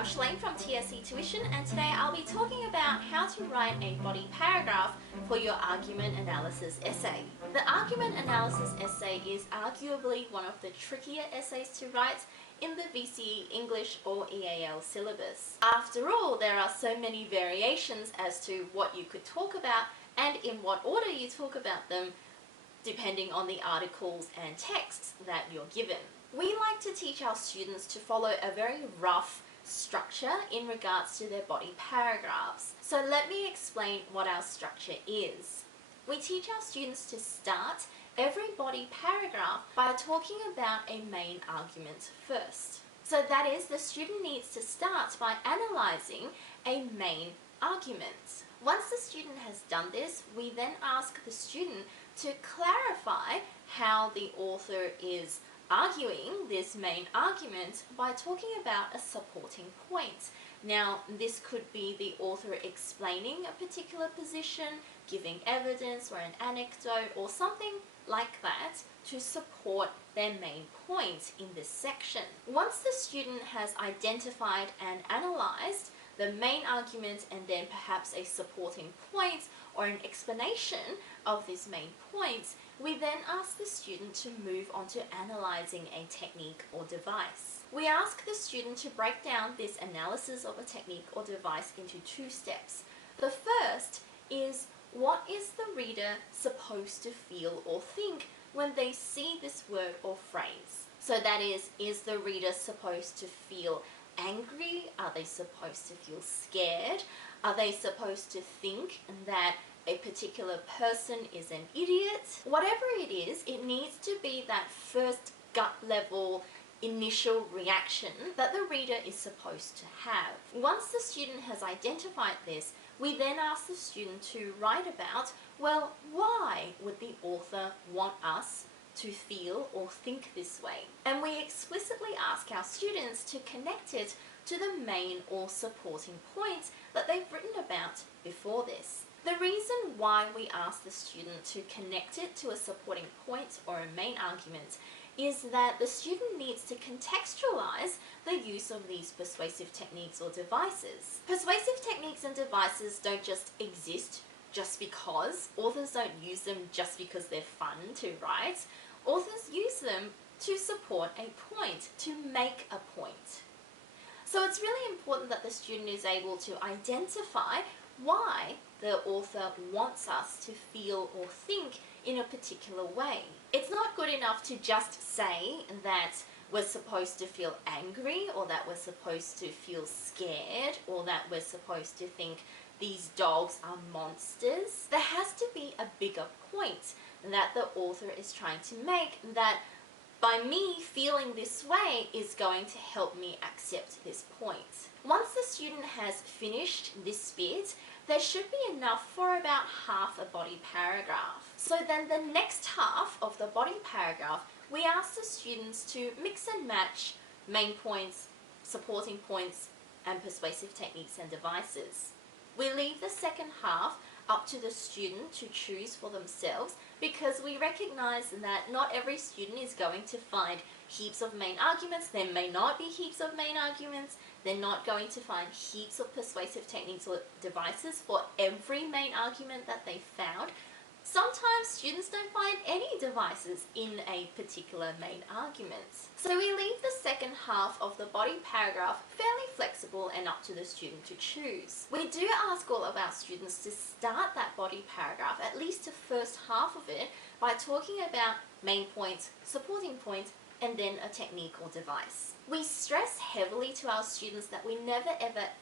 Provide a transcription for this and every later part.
I'm Shirlaine from TSE Tuition, and today I'll be talking about how to write a body paragraph for your argument analysis essay. The argument analysis essay is arguably one of the trickier essays to write in the VCE English or EAL syllabus. After all, there are so many variations as to what you could talk about and in what order you talk about them, depending on the articles and texts that you're given. We like to teach our students to follow a very rough structure in regards to their body paragraphs. So let me explain what our structure is. We teach our students to start every body paragraph by talking about a main argument first. So that is, the student needs to start by analysing a main argument. Once the student has done this, we then ask the student to clarify how the author is arguing this main argument by talking about a supporting point. Now, this could be the author explaining a particular position, giving evidence or an anecdote or something like that to support their main point in this section. Once the student has identified and analysed the main argument and then perhaps a supporting point or an explanation of this main point, we then ask the student to move on to analysing a technique or device. We ask the student to break down this analysis of a technique or device into two steps. The first is, what is the reader supposed to feel or think when they see this word or phrase? So that is the reader supposed to feel angry? Are they supposed to feel scared? Are they supposed to think that a particular person is an idiot? Whatever it is, it needs to be that first gut level initial reaction that the reader is supposed to have. Once the student has identified this, we then ask the student to write about, well, why would the author want us to feel or think this way? And we explicitly ask our students to connect it to the main or supporting point that they've written about before this. The reason why we ask the student to connect it to a supporting point or a main argument is that the student needs to contextualize the use of these persuasive techniques or devices. Persuasive techniques and devices don't just exist just because. Authors don't use them just because they're fun to write. Authors use them to support a point, to make a point. So it's really important that the student is able to identify why the author wants us to feel or think in a particular way. It's not good enough to just say that we're supposed to feel angry, or that we're supposed to feel scared, or that we're supposed to think these dogs are monsters. There has to be a bigger point that the author is trying to make, that by me feeling this way is going to help me accept this point. Once the student has finished this bit, there should be enough for about half a body paragraph. So then the next half of the body paragraph, we ask the students to mix and match main points, supporting points, and persuasive techniques and devices. We leave the second half up to the student to choose for themselves, because we recognize that not every student is going to find heaps of main arguments. There may not be heaps of main arguments. They're not going to find heaps of persuasive techniques or devices for every main argument that they found. Sometimes students don't find any devices in a particular main argument. So we leave the second half of the body paragraph fairly flexible and up to the student to choose. We do ask all of our students to start that body paragraph, at least the first half of it, by talking about main points, supporting points, and then a technique or device. We stress heavily to our students that we never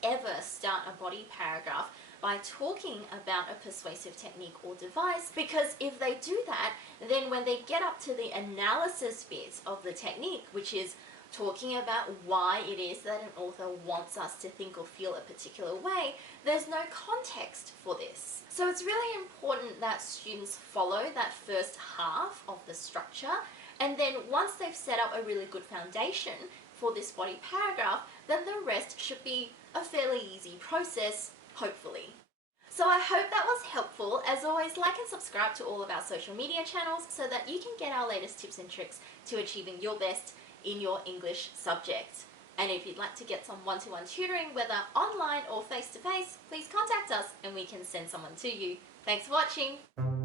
ever start a body paragraph by talking about a persuasive technique or device, because if they do that, then when they get up to the analysis bit of the technique, which is talking about why it is that an author wants us to think or feel a particular way, there's no context for this. So it's really important that students follow that first half of the structure, and then once they've set up a really good foundation for this body paragraph, then the rest should be a fairly easy process, hopefully. So I hope that was helpful. As always, like and subscribe to all of our social media channels so that you can get our latest tips and tricks to achieving your best in your English subject. And if you'd like to get some one-to-one tutoring, whether online or face-to-face, please contact us and we can send someone to you. Thanks for watching.